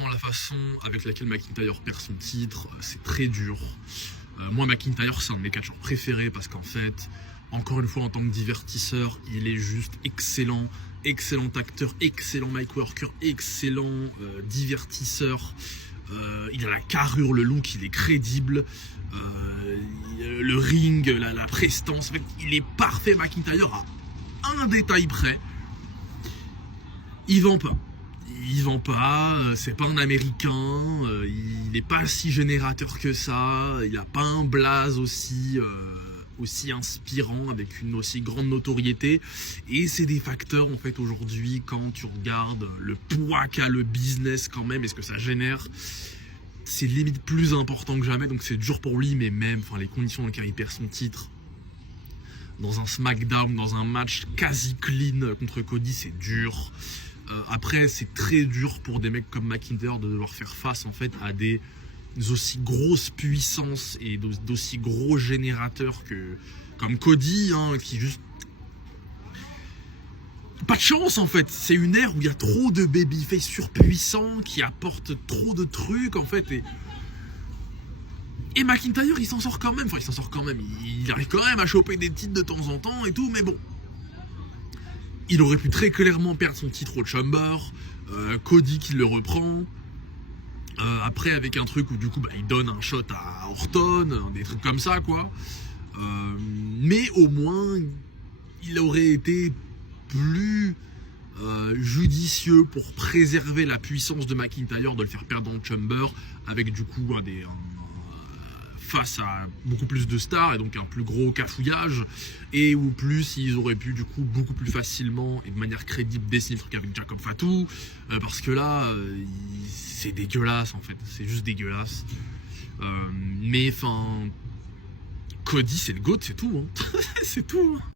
Maintenant, la façon avec laquelle McIntyre perd son titre, c'est très dur. Moi, McIntyre, c'est un de mes catcheurs préférés parce qu'en fait, encore une fois, en tant que divertisseur, il est juste excellent. Excellent acteur, excellent mic worker, excellent divertisseur. Il a la carrure, le look, il est crédible. Le ring, la prestance, en fait, il est parfait. McIntyre à un détail près. Il vend pas. Il vend pas, c'est pas un américain, il n'est pas si générateur que ça, il a pas un blaze aussi inspirant avec une aussi grande notoriété, et c'est des facteurs en fait aujourd'hui quand tu regardes le poids qu'a le business quand même et ce que ça génère, c'est limite plus important que jamais, donc c'est dur pour lui, mais même les conditions dans lesquelles il perd son titre dans un SmackDown, dans un match quasi clean contre Cody, c'est dur. Après, c'est très dur pour des mecs comme McIntyre de devoir faire face en fait à des aussi grosses puissances et d'aussi gros générateurs comme Cody, qui juste pas de chance en fait. C'est une ère où il y a trop de babyface surpuissants qui apportent trop de trucs en fait et McIntyre il s'en sort quand même. Enfin, il s'en sort quand même. Il arrive quand même à choper des titres de temps en temps et tout, mais bon. Il aurait pu très clairement perdre son titre au Chamber, Cody qui le reprend, après avec un truc où du coup il donne un shot à Orton, des trucs comme ça quoi. Mais au moins il aurait été plus judicieux pour préserver la puissance de McIntyre, de le faire perdre dans le Chamber, avec du coup face à beaucoup plus de stars et donc un plus gros cafouillage, et ou plus ils auraient pu du coup beaucoup plus facilement et de manière crédible dessiner le truc avec Jacob Fatu, parce que là c'est dégueulasse en fait, c'est juste dégueulasse. Mais enfin Cody c'est le GOAT, c'est tout c'est tout.